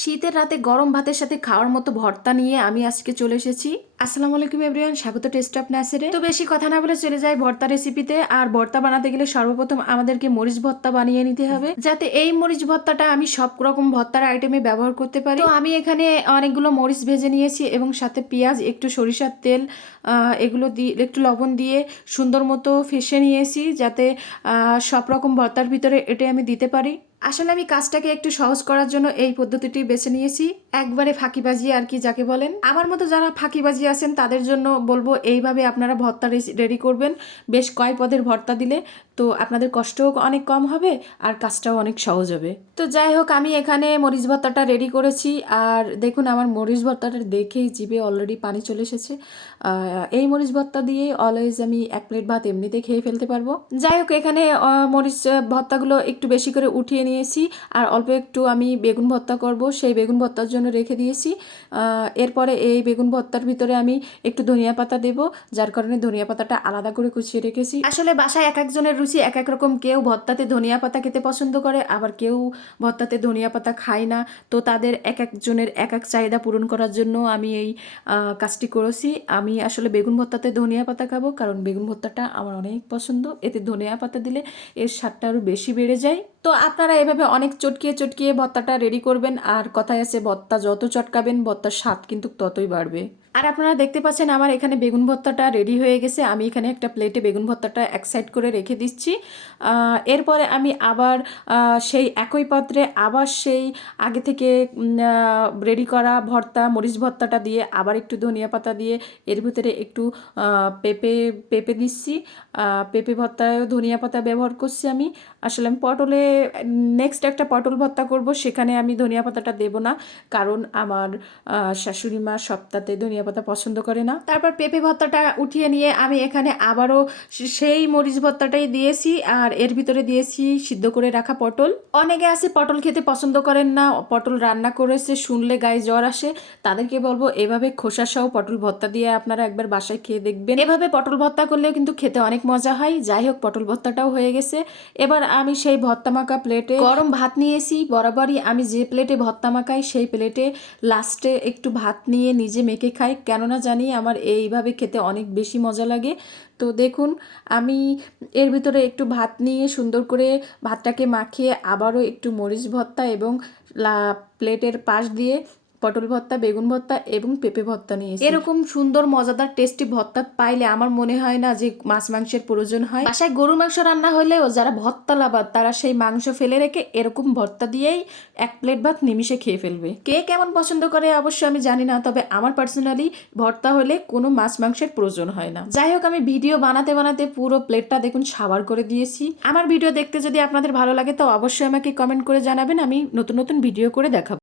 শীতের রাতে গরম ভাতের সাথে খাওয়ার মতো ভর্তা নিয়ে আমি আজকে চলে এসেছি। আসসালামু আলাইকুম এভরিওয়ান স্বাগত টেস্ট অফ নাসেরে তো বেশি কথা না বলে চলে যাই ভর্তা রেসিপিতে আর ভর্তা বানাতে গেলে সর্বপ্রথম আমাদেরকে মরিচ ভর্তা বানিয়ে নিতে হবে। যাতে এই মরিচ ভর্তাটা আমি সব রকম ভর্তার আইটেমে ব্যবহার করতে পারি। তো আমি এখানে অনেকগুলো মরিচ ভেজে নিয়েছি এবং সাথে পেঁয়াজ, একটু সরিষার তেল এগুলো দিয়ে একটু লবণ দিয়ে সুন্দর মতো ফেসে নিয়েছি। যাতে সব রকম ভর্তার ভিতরে এটা আমি দিতে পারি। আসলে আমি কাজটাকে একটু সহজ করার জন্য এই পদ্ধতিটি বেছে নিয়েছি। একবারে ফাঁকিবাজি আর কি যাকে বলেন। আমার মতো যারা ফাঁকিবাজি আছেন, তাদের জন্য বলব এইভাবে আপনারা ভর্তা রেডি করবেন। বেশ কয় পদের ভর্তা দিলে তো আপনাদের কষ্টও অনেক কম হবে আর কাজটাও অনেক সহজ হবে। তো যাই হোক, আমি এখানে মরিচ ভর্তাটা রেডি করেছি। আর দেখুন, আমার মরিচ ভর্তাটা দেখেই জিভে অলরেডি পানি চলে এসেছে। এই মরিচ ভর্তা দিয়ে অলওয়েজ আমি এক প্লেট ভাত এমনিতে খেয়ে ফেলতে পারব। যাই হোক, এখানে মরিচ ভর্তাগুলো একটু বেশি করে উঠিয়ে নিয়েছি। আর অল্প একটু আমি বেগুন ভর্তা করব। সেই বেগুন ভর্তার জন্য রেখে দিয়েছি। এরপরে এই বেগুন ভর্তার ভিতরে আমি একটু ধনিয়া পাতা দেবো, যার কারণে ধনিয়া পাতাটা আলাদা করে কুচিয়ে রেখেছি। আসলে বাসায় এক একজনের রুচি এক এক রকম, কেউ ভর্তাতে ধনিয়া পাতা খেতে পছন্দ করে, আবার কেউ ভর্তাতে ধনিয়া পাতা খায় না। তো তাদের এক একজনের এক এক চাহিদা পূরণ করার জন্য আমি এই কাজটি করেছি। আমি আসলে বেগুন ভর্তাতে ধনিয়া পাতা খাব, কারণ বেগুন ভর্তাটা আমার অনেক পছন্দ। এতে ধনিয়া পাতা দিলে এর স্বাদটা আরও বেশি বেড়ে যায়। তো আপনারা এভাবে অনেক চটকিয়ে চটকিয়ে ভর্তাটা রেডি করবেন, আর কথায় আছে, ভর্তা যত চটকাবেন, ভর্তার স্বাদ কিন্তু ততই বাড়বে। আর আপনারা দেখতে পাচ্ছেন আমার এখানে বেগুন ভর্তাটা রেডি হয়ে গেছে। আমি এখানে একটা প্লেটে বেগুন ভর্তাটা এক সাইড করে রেখে দিচ্ছি। এরপরে আমি আবার সেই একই পাত্রে আবার সেই আগে থেকে রেডি করা ভর্তা, মরিচ ভর্তাটা দিয়ে আবার একটু ধনিয়া পাতা দিয়ে এর ভিতরে একটু পেঁপে পেঁপে দিচ্ছি। পেঁপে ভর্তায়ও ধনিয়া পাতা ব্যবহার করছি আমি। আসলে আমি পটলে নেক্সট একটা পটল ভর্তা করব, সেখানে আমি ধনিয়া পাতাটা দেব না। কারণ আমার শাশুড়ি মা সপ্তাহে ধনিয়া পাতা পছন্দ করে না। তারপর পেঁপে ভর্তাটা উঠিয়ে নিয়ে আমি এখানে আবারও সেই মরিচ ভর্তাটাই দিয়েছি আর এর ভিতরে দিয়েছি সিদ্ধ করে রাখা পটল। অনেকে আছে পটল খেতে পছন্দ করেন না, পটল রান্না করেছে, শুনলে গায়ে জ্বর আসে। তাদেরকে বলব এভাবে খোসা সহ পটল ভর্তা দিয়ে আপনারা একবার বাসায় খেয়ে দেখবেন। এভাবে পটল ভর্তা করলেও কিন্তু খেতে অনেক মজা হয়। যাই হোক, পটল ভর্তাটাও হয়ে গেছে। এবার আমি সেই ভর্তা মাখা প্লেটে গরম ভাত নিয়েছি। বরাবরই আমি যে প্লেটে ভর্তা মাখাই, সেই প্লেটে লাস্টে একটু ভাত নিয়ে নিজে মেখে খাই। কেননা জানি আমার এইভাবে খেতে অনেক বেশি মজা লাগে। তো দেখুন, আমি এর ভিতরে একটু ভাত নিয়ে সুন্দর করে ভাতটাকে মাখিয়ে আবারও একটু মরিচ ভর্তা এবং প্লেটের পাশ দিয়ে পটল ভর্তা, বেগুন ভর্তা এবং পেঁপে ভর্তা নিয়েছি এরকম সুন্দর, মজাদার টেস্টি ভর্তা পাইলে আমার মনে হয় না যে মাছ মাংসের প্রয়োজন হয়। বাসায় গরু মাংস রান্না হলেও যারা ভর্তা লাভার, তারা সেই মাংস ফেলে রেখে এরকম ভর্তা দিয়েই এক প্লেট ভাত নিমিশে খেয়ে ফেলবে। কে কেমন পছন্দ করে অবশ্য আমি জানি না, তবে আমার পার্সোনালি ভর্তা হলে কোনো মাছ মাংসের প্রয়োজন হয় না। যাই হোক, আমি ভিডিও বানাতে বানাতে পুরো প্লেটটা দেখুন সাবার করে দিয়েছি। আমার ভিডিও দেখতে যদি আপনাদের ভালো লাগে, তো অবশ্যই আমাকে কমেন্ট করে জানাবেন, আমি নতুন নতুন ভিডিও করে দেখাবো।